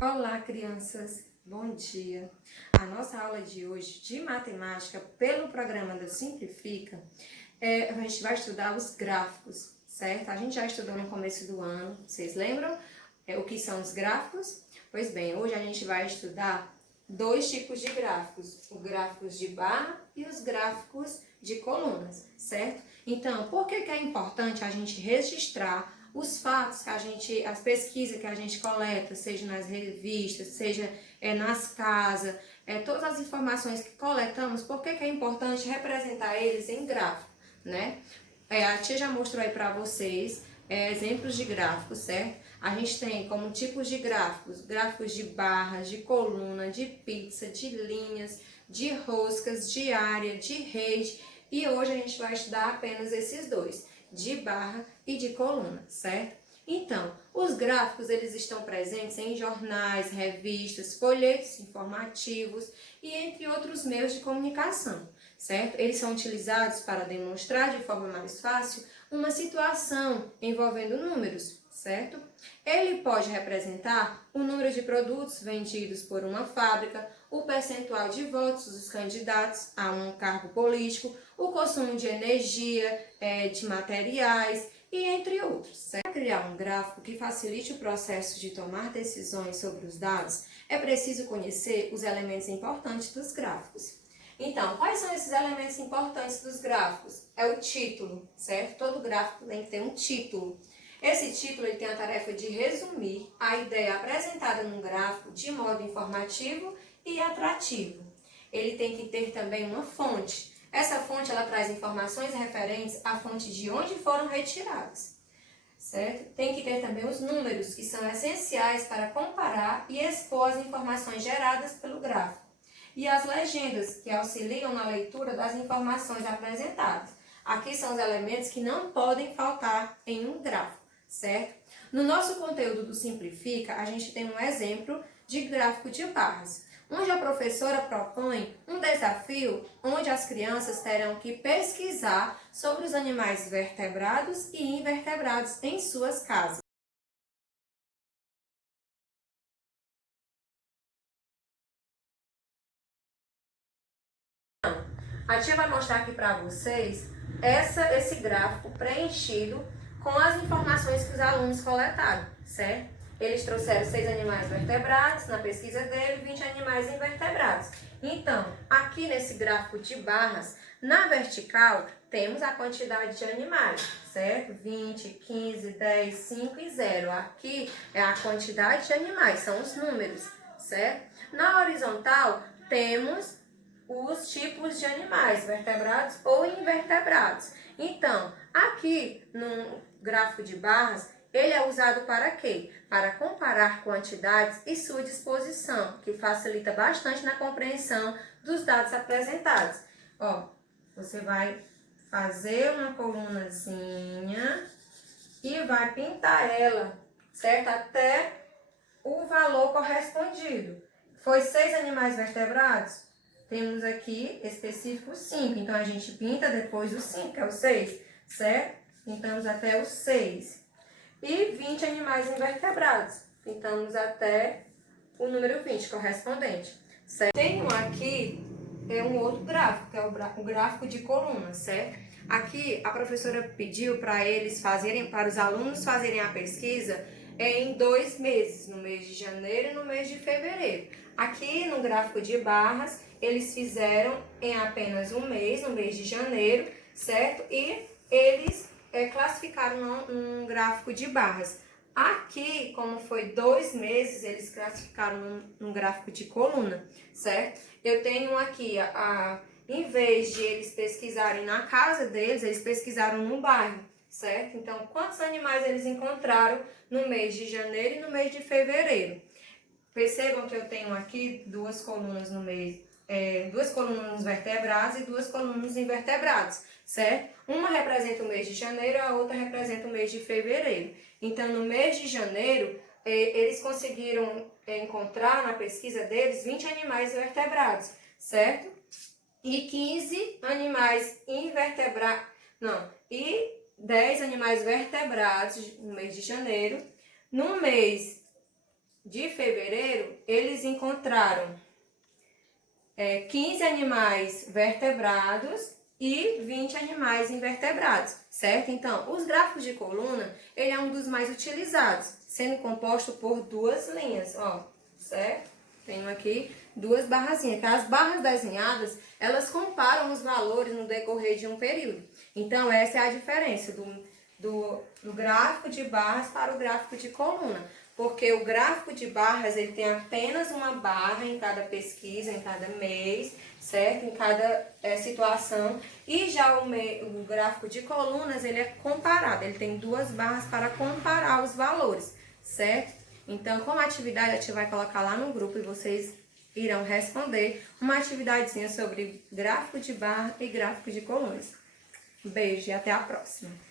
Olá, crianças! Bom dia! A nossa aula de hoje de matemática, pelo programa do Simplifica, a gente vai estudar os gráficos, certo? A gente já estudou no começo do ano, vocês lembram o que são os gráficos? Pois bem, hoje a gente vai estudar dois tipos de gráficos, os gráficos de barra e os gráficos de colunas, certo? Então, por que é importante a gente registrar os fatos que as pesquisas que a gente coleta, seja nas revistas, seja nas casas, todas as informações que coletamos, por que é importante representar eles em gráfico, né? A tia já mostrou aí para vocês exemplos de gráficos, certo? A gente tem como tipos de gráficos, gráficos de barras, de coluna, de pizza, de linhas, de roscas, de área, de rede, e hoje a gente vai estudar apenas esses dois, de barra e de coluna, certo? Então, os gráficos eles estão presentes em jornais, revistas, folhetos informativos e entre outros meios de comunicação, certo? Eles são utilizados para demonstrar de forma mais fácil uma situação envolvendo números, certo? Ele pode representar o número de produtos vendidos por uma fábrica, o percentual de votos dos candidatos a um cargo político, o consumo de energia, de materiais e entre outros, certo? Para criar um gráfico que facilite o processo de tomar decisões sobre os dados, é preciso conhecer os elementos importantes dos gráficos. Então, quais são esses elementos importantes dos gráficos? É o título, certo? Todo gráfico tem que ter um título. Esse título ele tem a tarefa de resumir a ideia apresentada num gráfico de modo informativo e atrativo. Ele tem que ter também uma fonte. Essa fonte ela traz informações referentes à fonte de onde foram retiradas, certo? Tem que ter também os números, que são essenciais para comparar e expor as informações geradas pelo gráfico. E as legendas, que auxiliam na leitura das informações apresentadas. Aqui são os elementos que não podem faltar em um gráfico, certo? No nosso conteúdo do Simplifica, a gente tem um exemplo de gráfico de barras, onde a professora propõe um desafio onde as crianças terão que pesquisar sobre os animais vertebrados e invertebrados em suas casas. A tia vai mostrar aqui para vocês esse gráfico preenchido com as informações que os alunos coletaram, certo? Eles trouxeram 6 animais vertebrados na pesquisa dele, 20 animais invertebrados. Então, aqui nesse gráfico de barras, na vertical, temos a quantidade de animais, certo? 20, 15, 10, 5 e 0. Aqui é a quantidade de animais, são os números, certo? Na horizontal, temos os tipos de animais, vertebrados ou invertebrados. Então, aqui no gráfico de barras, ele é usado para quê? Para comparar quantidades e sua disposição, que facilita bastante na compreensão dos dados apresentados. Ó, você vai fazer uma colunazinha e vai pintar ela, certo? Até o valor correspondido. Foi 6 animais vertebrados? Temos aqui específico 5, então a gente pinta depois o 5, que é o 6, certo? Pintamos até o 6. E 20 animais invertebrados, pintamos até o número 20, correspondente, certo? Tenho aqui um outro gráfico, que é o gráfico de coluna, certo? Aqui a professora pediu para os alunos fazerem a pesquisa em 2 meses, no mês de janeiro e no mês de fevereiro. Aqui no gráfico de barras, eles fizeram em apenas um mês, no mês de janeiro, certo? E eles classificaram num gráfico de barras. Aqui, como foi 2 meses, eles classificaram num gráfico de coluna, certo? Eu tenho aqui, em vez de eles pesquisarem na casa deles, eles pesquisaram no bairro, certo? Então, quantos animais eles encontraram no mês de janeiro e no mês de fevereiro? Percebam que eu tenho aqui duas colunas no meio, duas colunas nos vertebrados e duas colunas nos invertebrados, certo? Uma representa o mês de janeiro, a outra representa o mês de fevereiro. Então, no mês de janeiro, eles conseguiram encontrar na pesquisa deles 20 animais vertebrados, certo? E 15 animais invertebrados, e 10 animais vertebrados no mês de janeiro. No mês de fevereiro, eles encontraram 15 animais vertebrados e 20 animais invertebrados, certo? Então, os gráficos de coluna, ele é um dos mais utilizados, sendo composto por duas linhas, ó, certo? Tenho aqui duas barrazinhas, que as barras desenhadas, elas comparam os valores no decorrer de um período. Então, essa é a diferença do gráfico de barras para o gráfico de coluna. Porque o gráfico de barras, ele tem apenas uma barra em cada pesquisa, em cada mês, certo? Em cada situação. E já o gráfico de colunas, ele é comparado. Ele tem duas barras para comparar os valores, certo? Então, como atividade, a gente vai colocar lá no grupo e vocês irão responder uma atividadezinha sobre gráfico de barra e gráfico de colunas. Um beijo e até a próxima!